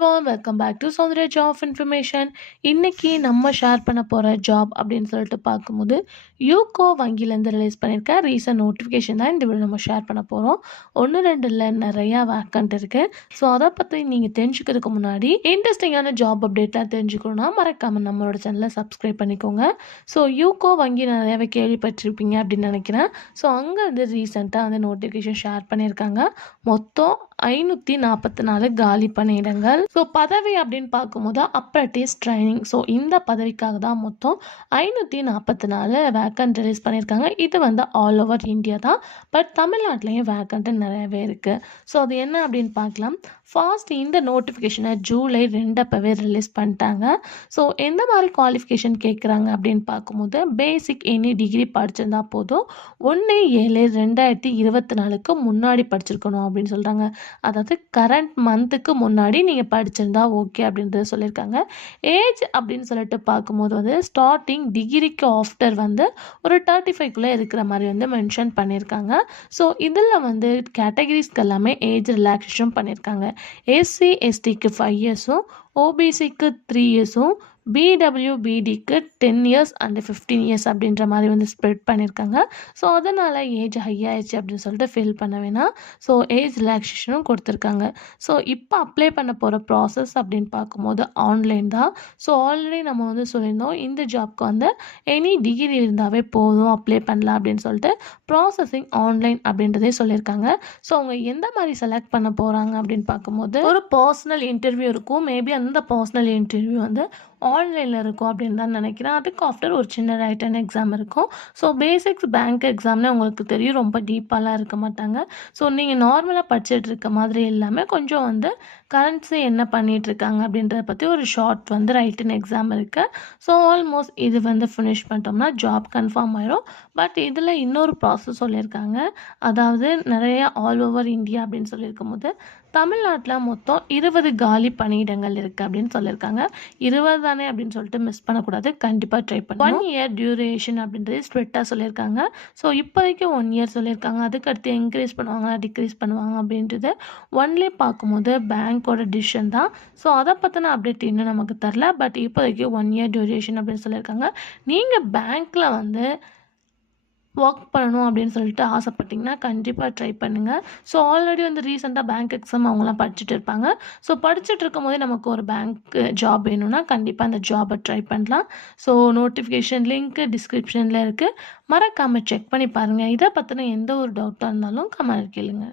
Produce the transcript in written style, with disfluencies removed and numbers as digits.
Welcome back to Soundarya job information. இன்னைக்கு நம்ம share பண்ண போகிற ஜாப் அப்படின்னு சொல்லிட்டு பார்க்கும்போது யூகோ வங்கியிலேருந்து ரிலீஸ் பண்ணியிருக்க ரீசன்ட் நோட்டிஃபிகேஷன் தான் இந்த வீடியோ நம்ம ஷேர் பண்ண போகிறோம். ஒன்று ரெண்டு இல்லை, நிறையா வேக்கண்ட் இருக்குது. ஸோ அதை பற்றி நீங்கள் தெரிஞ்சுக்கிறதுக்கு முன்னாடி இன்ட்ரெஸ்டிங்கான ஜாப் அப்டேட்லாம் தெரிஞ்சுக்கணும்னா மறக்காமல் நம்மளோட சேனலை சப்ஸ்கிரைப் பண்ணிக்கோங்க. ஸோ யூகோ வங்கி நிறையாவே கேள்விப்பட்டிருப்பீங்க அப்படின்னு நினைக்கிறேன். ஸோ அங்கே வந்து ரீசெண்டாக வந்து நோட்டிஃபிகேஷன் ஷேர் பண்ணியிருக்காங்க. மொத்தம் 544 காலி பணியிடங்கள். ஸோ பதவி அப்படின்னு பார்க்கும்போது அப்ரண்டிஸ் ட்ரைனிங். ஸோ இந்த பதவிக்காக தான் மொத்தம் 544 வேக்கண்ட் ரிலீஸ் பண்ணியிருக்காங்க. இது வந்து ஆல் ஓவர் இந்தியா தான், பட் தமிழ்நாட்டிலையும் வேக்கண்ட் நிறையவே இருக்குது. ஸோ அது என்ன அப்படின்னு பார்க்கலாம். ஃபாஸ்ட் இந்த நோட்டிஃபிகேஷனை ஜூலை 2 அப்போவே ரிலீஸ் பண்ணிட்டாங்க. ஸோ எந்த மாதிரி குவாலிஃபிகேஷன் கேட்குறாங்க அப்படின்னு பார்க்கும்போது பேசிக் எனி டிகிரி படிச்சிருந்தா போதும். 1/7/2024 முன்னாடி படிச்சிருக்கணும் அப்படின்னு சொல்கிறாங்க. அதாவது கரண்ட் மந்த்துக்கு முன்னாடி நீங்கள் படிச்சிருந்தா ஓகே அப்படின்றத சொல்லியிருக்காங்க. ஏஜ் அப்படின்னு சொல்லிட்டு பார்க்கும்போது வந்து ஸ்டார்டிங் டிகிரிக்கு ஆஃப்டர் வந்து ஒரு 35க்குள்ளே இருக்கிற மாதிரி வந்து மென்ஷன் பண்ணியிருக்காங்க. ஸோ இதில் வந்து கேட்டகரிஸ்க்கு எல்லாமே ஏஜ் ரிலாக்ஸேஷன் பண்ணியிருக்காங்க. எஸ்சி எஸ்டிக்கு 5 இயர்ஸும், ஓபிசிக்கு 3 இயர்ஸும், பிடபிள்யூபிடிக்கு 10 இயர்ஸ் அண்ட் 15 இயர்ஸ் அப்படின்ற மாதிரி வந்து ஸ்ப்ரெட் பண்ணியிருக்காங்க. ஸோ அதனால் ஏஜ் ஹையாகிடுச்சு அப்படின்னு சொல்லிட்டு ஃபீல் பண்ண வேணாம். ஸோ ஏஜ் ரிலாக்ஸேஷனும் கொடுத்துருக்காங்க. ஸோ இப்போ அப்ளை பண்ண போகிற ப்ராசஸ் அப்படின்னு பார்க்கும்போது ஆன்லைன் தான். ஸோ ஆல்ரெடி நம்ம வந்து சொல்லியிருந்தோம் இந்த ஜாப்க்கு வந்து எனி டிகிரி இருந்தாவே போதும் அப்ளை பண்ணலாம் அப்படின்னு சொல்லிட்டு. ப்ராசஸிங் ஆன்லைன் அப்படின்றதே சொல்லியிருக்காங்க. ஸோ அவங்க எந்த மாதிரி செலக்ட் பண்ண போகிறாங்க அப்படின்னு பார்க்கும்போது ஒரு பர்சனல் இன்டர்வியூ இருக்கும். மேபி அந்த பர்சனல் இன்டர்வியூ வந்து ஆன்லைனில் இருக்கும் அப்படின்னு தான் நினைக்கிறேன். அதுக்கு ஆஃப்டர் ஒரு சின்ன ரைட்டன் எக்ஸாம் இருக்கும். ஸோ பேசிக்ஸ் பேங்க் எக்ஸாம்னு உங்களுக்கு தெரியும், ரொம்ப டீப்பாலாம் இருக்க மாட்டாங்க. ஸோ நீங்கள் நார்மலாக படிச்சுட்டு இருக்க மாதிரி இல்லாமல் கொஞ்சம் வந்து கரண்ட்ஸு என்ன பண்ணிகிட்ருக்காங்க அப்படின்றத பற்றி ஒரு ஷார்ட் வந்து ரைட்டன் எக்ஸாம் இருக்குது. ஸோ ஆல்மோஸ்ட் இது வந்து ஃபினிஷ் பண்ணிட்டோம்னா ஜாப் கன்ஃபார்ம் ஆயிரும். பட் இதில் இன்னொரு ப்ராசஸ் சொல்லியிருக்காங்க. அதாவது நிறைய ஆல் ஓவர் இந்தியா அப்படின்னு சொல்லியிருக்கும் போது தமிழ்நாட்டில் மொத்தம் 20 காலி பணியிடங்கள் இருக்குது அப்படின்னு சொல்லியிருக்காங்க. 20 தானே அப்படின்னு சொல்லிட்டு மிஸ் பண்ணக்கூடாது, கண்டிப்பாக ட்ரை பண்ணி 1 இயர் டியூரேஷன் அப்படின்றது ஸ்ட்ரிக்டாக சொல்லியிருக்காங்க. ஸோ இப்போதைக்கு 1 இயர் சொல்லியிருக்காங்க. அதுக்கடுத்து இன்க்ரீஸ் பண்ணுவாங்க டிக்ரீஸ் பண்ணுவாங்க அப்படின்றது ஒன்லி பார்க்கும்போது பேங்க்கோட டிசிஷன் தான். ஸோ அதை பற்றின அப்டேட் இன்னும் நமக்கு தரல. பட் இப்போதைக்கு 1 இயர் டியூரேஷன் அப்படின்னு சொல்லியிருக்காங்க. நீங்கள் பேங்க்கில் வந்து ஒர்க் பண்ணணும் அப்படின்னு சொல்லிட்டு ஆசைப்பட்டிங்கன்னா கண்டிப்பாக ட்ரை பண்ணுங்கள். ஸோ ஆல்ரெடி வந்து ரீசெண்டாக பேங்க் எக்ஸாம் அவங்களாம் படிச்சுட்டு இருப்பாங்க. ஸோ படிச்சுட்டு இருக்கும் போதே நமக்கு ஒரு பேங்க் ஜாப் வேணும்னா கண்டிப்பாக அந்த ஜாபை ட்ரை பண்ணலாம். ஸோ நோட்டிஃபிகேஷன் லிங்க் டிஸ்கிரிப்ஷனில் இருக்குது, மறக்காமல் செக் பண்ணி பாருங்கள். இதை பற்றின எந்த ஒரு டவுட்டாக இருந்தாலும் கமெண்ட் கேளுங்க.